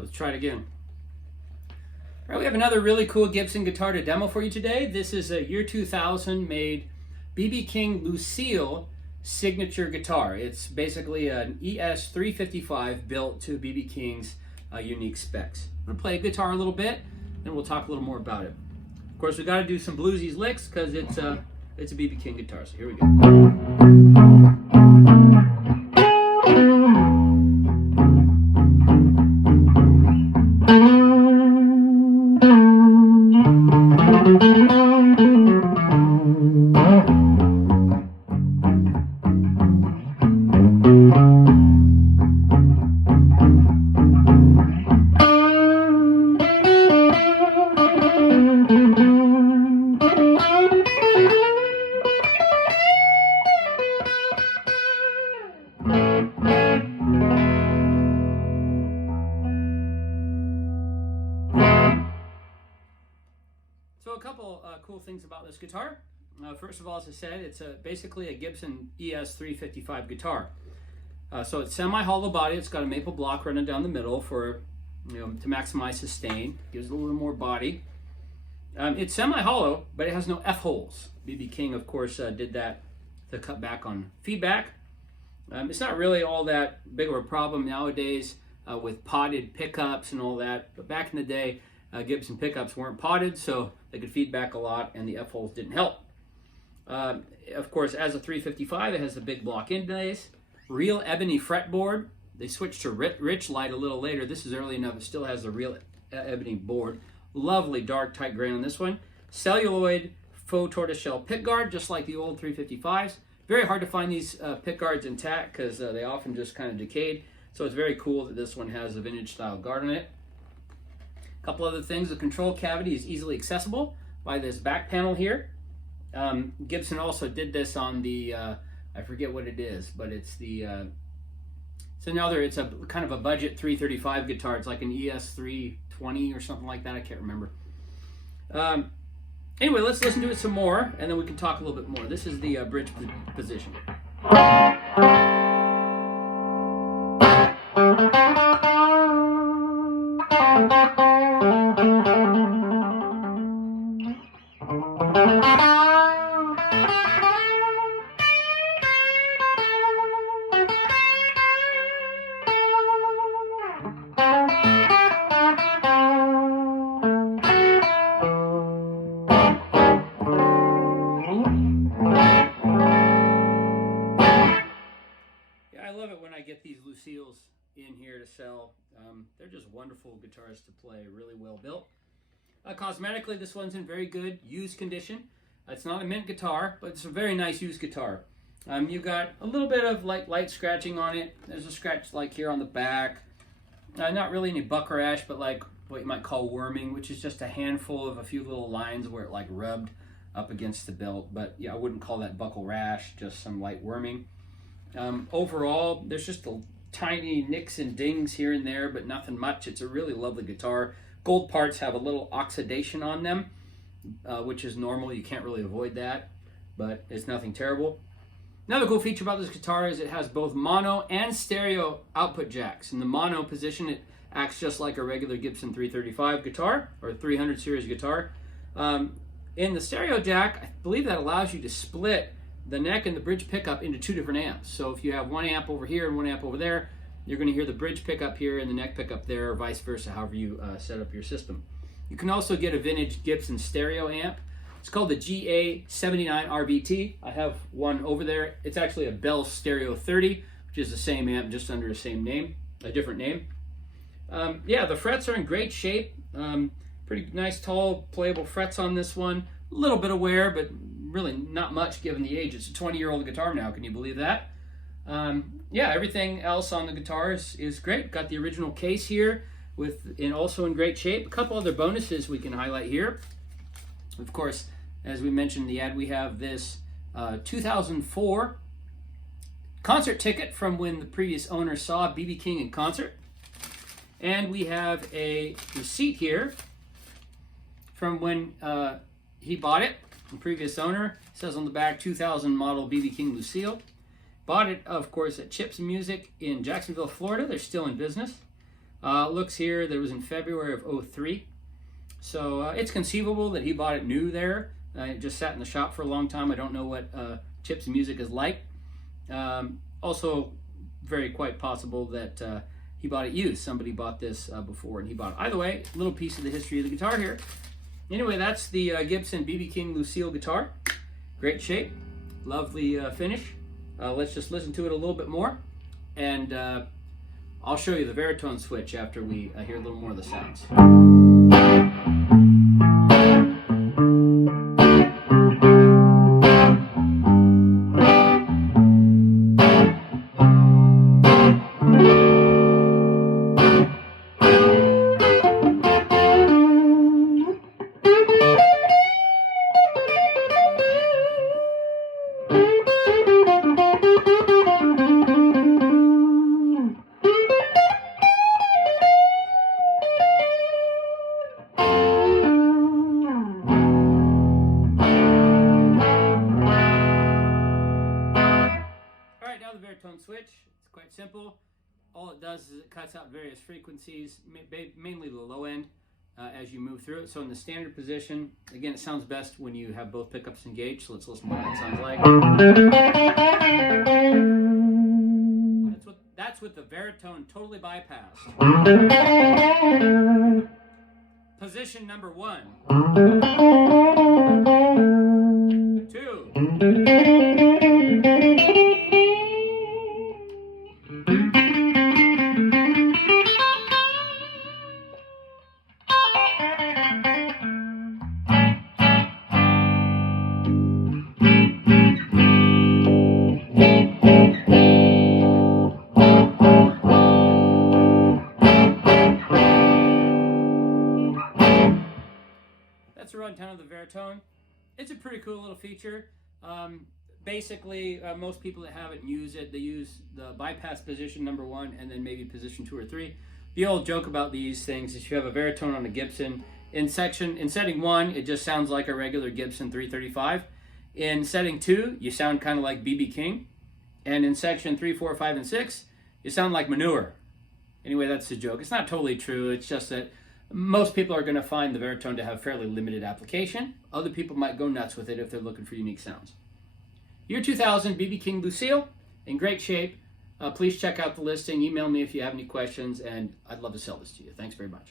let's try it again. All right, we have another really cool Gibson guitar to demo for you today. This is a year 2000 made B.B. King Lucille signature guitar. It's basically an ES-355 built to B.B. King's unique specs. I'm going to play a guitar a little bit, and we'll talk a little more about it. Of course, we got to do some bluesy licks because it's a B.B. King guitar. So here we go. So a couple cool things about this guitar. First of all, as I said, it's basically a Gibson ES-355 guitar. So it's semi-hollow body. It's got a maple block running down the middle for, to maximize sustain. Gives it a little more body. It's semi-hollow, but it has no F-holes. B.B. King, of course, did that to cut back on feedback. It's not really all that big of a problem nowadays with potted pickups and all that. But back in the day, Gibson pickups weren't potted, so they could feedback a lot, and the F-holes didn't help. Of course, as a 355, it has the big block inlays, real ebony fretboard. They switched to rich light a little later. This is early enough. It still has the real ebony board. Lovely dark tight grain on this one. Celluloid faux tortoiseshell pit guard, just like the old 355s. Very hard to find these pit guards intact because they often just kind of decayed. So it's very cool that this one has a vintage style guard on it. A couple other things, the control cavity is easily accessible by this back panel here. Gibson also did this on the, I forget what it is, but it's the, it's a kind of a budget 335 guitar. It's like an ES-320 or something like that. I can't remember. Anyway, let's listen to it some more, and then we can talk a little bit more. This is the bridge position. I love it when I get these Lucilles in here to sell. They're just wonderful guitars to play, really well built. Cosmetically, this one's in very good used condition. It's not a mint guitar, but it's a very nice used guitar. You got a little bit of light scratching on it. There's a scratch like here on the back. Not really any buck or ash, but like what you might call worming, which is just a handful of a few little lines where it like rubbed up against the belt. But yeah, I wouldn't call that buckle rash, just some light worming. Overall, there's just tiny nicks and dings here and there, but nothing much. It's a really lovely guitar. Gold parts have a little oxidation on them, which is normal. You can't really avoid that, but it's nothing terrible. Another cool feature about this guitar is it has both mono and stereo output jacks. In the mono position, it acts just like a regular Gibson 335 guitar or 300 series guitar. In the stereo jack, I believe that allows you to split the neck and the bridge pickup into two different amps. So if you have one amp over here and one amp over there, you're going to hear the bridge pickup here and the neck pickup there, or vice versa, however you set up your system. You can also get a vintage Gibson stereo amp. It's called the GA79 RBT. I have one over there. It's actually a Bell Stereo 30, which is the same amp, just under the same name, a different name. Yeah, the frets are in great shape. Pretty nice, tall, playable frets on this one. A little bit of wear, but really not much given the age. It's a 20-year-old guitar now. Can you believe that? Yeah, everything else on the guitar is great. Got the original case here, also in great shape. A couple other bonuses we can highlight here. Of course, as we mentioned in the ad, we have this 2004 concert ticket from when the previous owner saw B.B. King in concert. And we have a receipt here from when he bought it. The previous owner, it says on the back, 2000 model B.B. King Lucille. Bought it, of course, at Chips Music in Jacksonville, Florida. They're still in business. Looks here that it was in February of '03. So it's conceivable that he bought it new there. It just sat in the shop for a long time. I don't know what Chip's music is like. Also, very quite possible that he bought it used. Somebody bought this before and he bought it. Either way, a little piece of the history of the guitar here. Anyway, that's the Gibson B.B. King Lucille guitar. Great shape, lovely finish. Let's just listen to it a little bit more, and I'll show you the Baritone Switch after we hear a little more of the sounds. The Baritone Switch, it's quite simple. All it does is it cuts out various frequencies, mainly the low end, as you move through it. So in the standard position, again, it sounds best when you have both pickups engaged. So let's listen to what that sounds like. That's with the Baritone totally bypassed. Position number 1. 2. That's a rundown of the Baritone. It's a pretty cool little feature. Basically, most people that have it use it, they use the bypass position number 1 and then maybe position 2 or 3. The old joke about these things is you have a Baritone on a Gibson. In setting 1, it just sounds like a regular Gibson 355. In setting 2, you sound kind of like B.B. King. And in section 3, 4, 5, and 6, you sound like manure. Anyway, that's the joke. It's not totally true. It's just that most people are going to find the Baritone to have fairly limited application. Other people might go nuts with it if they're looking for unique sounds. Year 2000, B.B. King Lucille, in great shape. Please check out the listing. Email me if you have any questions, and I'd love to sell this to you. Thanks very much.